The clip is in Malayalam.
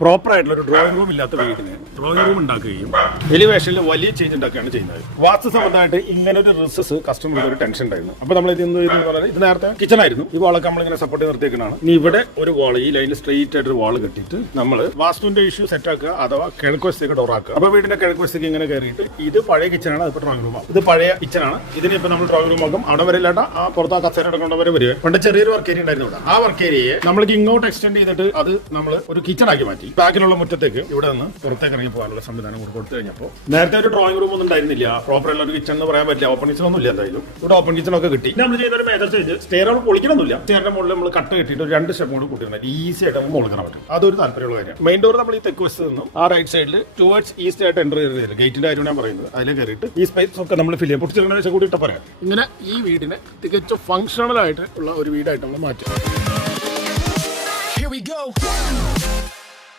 പ്രോപ്പർ ആയിട്ടുള്ള ഒരു ഡ്രോയിങ് റൂം ഇല്ലാത്ത വീടിന് ഡ്രോയിങ് റൂം ഉണ്ടാക്കുകയും എലിവേഷനിൽ വലിയ ചേഞ്ച് ഉണ്ടാക്കുകയാണ് ചെയ്യുന്നത്. വാസ്തു സംബന്ധമായിട്ട് ഇങ്ങനെ ഒരു റിസസ് കസ്റ്റമർക്ക് ഒരു ടെൻഷൻ ഉണ്ടായിരുന്നു. അപ്പോൾ നമ്മൾ ഇത് നേരത്തെ കിച്ചൺ ആയിരുന്നു. ഈ വാളൊക്കെ നമ്മളിങ്ങനെ സപ്പോർട്ട് നിർത്തിയേക്കുന്നതാണ്. ഇനി ഇവിടെ ഒരു വാൾ, ഈ ലൈനിൽ സ്ട്രെയിറ്റ് ആയിട്ട് ഒരു വാൾ കെട്ടിയിട്ട് നമ്മൾ വാസ്തുവിന്റെ ഇഷ്യൂ സെറ്റ് ആക്കുക അഥവാ കിഴക്കുവശത്തേക്ക് ഡോർ ആക്കുക. അപ്പോൾ വീടിന്റെ കിഴക്കുവശത്തേക്ക് ഇങ്ങനെ കയറിയിട്ട് ഇത് പഴയ കിച്ചണാണ്, അതിപ്പോൾ ഡ്രോയിങ് റൂമാണ്. ഇത് പഴയ കിച്ചണാണ്. ഇതിന് ഇപ്പോൾ നമ്മൾ ഡ്രോയിങ് റൂം ആക്കും. അവിടെ വരെ ഇല്ലാണ്ട ആ പുറത്ത് ആ കസേര കൊണ്ടവരെ വരിക. പണ്ട് ചെറിയൊരു വർക്ക് ഏരിയ ഉണ്ടായിരുന്നു ഇവിടെ. ആ വർക്ക് ഏരിയയെ നമ്മൾക്ക് ഇങ്ങോട്ട് എക്സ്റ്റെൻഡ് ചെയ്തിട്ട് അത് നമ്മൾ ഒരു കിച്ചൺ ആക്കി മാറ്റി. ബാക്കിലുള്ള മുറ്റത്തേക്ക് ഇവിടെ നിന്ന് പുറത്തേക്ക് ഇറങ്ങി പോകാനുള്ള സംവിധാനം കൊടുത്തു കഴിഞ്ഞപ്പോൾ നേരത്തെ ഒരു ഡ്രോയിങ് റൂം ഒന്നും ഉണ്ടായിരുന്നില്ല. പ്രോപ്പർ ഉള്ള ഒരു കിച്ചൺ എന്ന് പറയാൻ പറ്റില്ല. ഓപ്പൺ കിച്ചൺ ഒന്നും ഇല്ല. എന്തായാലും ഇവിടെ ഓപ്പൺ കിച്ചൺ ഒക്കെ കിട്ടി. നമ്മൾ ചെയ്ത ഒരു മേജർ ചേഞ്ച്, സ്റ്റെയർ അവിടെ പൊളിക്കണമെന്നില്ല. സ്റ്റെയറിന്റെ മുകളിൽ നമ്മൾ കട്ട് കെട്ടിയിട്ട് ഒരു 2 സ്റ്റെപ്പ് കൂടി കൂട്ടിയിട്ടുണ്ട്. ഈസി ആയിട്ട് നമുക്ക് മുകളിൽ കയറാൻ പറ്റും. അതൊരു താല്പര്യമുള്ള കാര്യം. മെയിൻ ഡോർ നമ്മൾ ഈ തെക്ക് വശത്ത് നിന്നും ആ റൈറ്റ് സൈഡിൽ ടുവേർഡ്സ് ഈസ്റ്റ് ആയിട്ട് എൻ്റർ ചെയ്ത് ഗേറ്റിന്റെ കാര്യം ഞാൻ പറയുന്നത്. അതിൽ കയറിയിട്ട് ഈ സ്പേസ് ഒക്കെ നമ്മൾ ഫില്ല് ചെയ്യാം. പൊട്ടിച്ചിട്ട് കൂടി ഇട്ട് പറയാം. ഇങ്ങനെ ഈ വീടിനെ തികച്ചും ഫംഗ്ഷണൽ ആയിട്ട് ഉള്ള ഒരു വീടായിട്ട് നമ്മൾ മാറ്റും. Here we go.